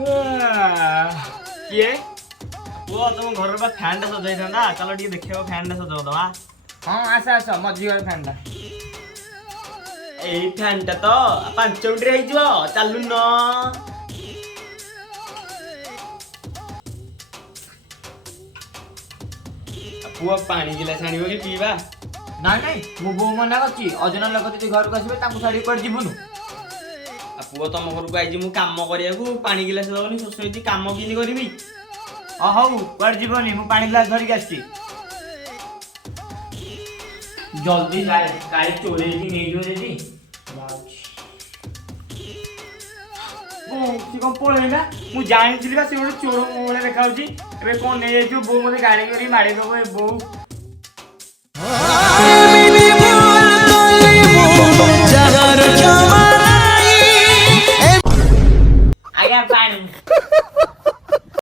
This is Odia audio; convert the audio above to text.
किए पुओ तुम घर में फैन टा सजाई था चलो टे देखो फैन टा सजाओ दवा। हाँ आस आस मझी घर फैन टा एई फैन टा तो 5 मिनिट रे हो चालू न पुओ पानी गिलास आनिबो कि पीवा। ନାଇଁ ନାଇଁ ମୁଁ ବୋଉ ମନା କରିଛି ଅଜଣା ଲୋକ ଯଦି ଘରକୁ ଆସିବେ ତାଙ୍କୁ ଛାଡିକି କୁଆଡେ ଯିବୁନୁ। पुओ तुम घर को आई मु काम करिया पानी गिलास दबनी शोष होती काम कि करबी। ହଉ କୁଆଡେ ଯିବନି ମୁଁ ପାଣି ଗ୍ଲାସ ଧରିକି ଆସିଛି। ଜଲ୍ଦି ଯାଏ କାଳେ ଚୋରେଇକି ନେଇଯିବ ଯଦି। ସେ କଣ ପଳେଇଲା ମୁଁ ଜାଣିଥିଲି ବା ସେ ଗୋଟେ ଚୋର ଭଳିଆ ଦେଖାଯାଉଛି। ଏବେ କଣ ନେଇଯାଇଥିବ ବୋଉ ମତେ ଗାଡି କରିକି ମାଡେଇ ଦବ ଏ ବୋଉ। ଆଜ୍ଞା ପାଣି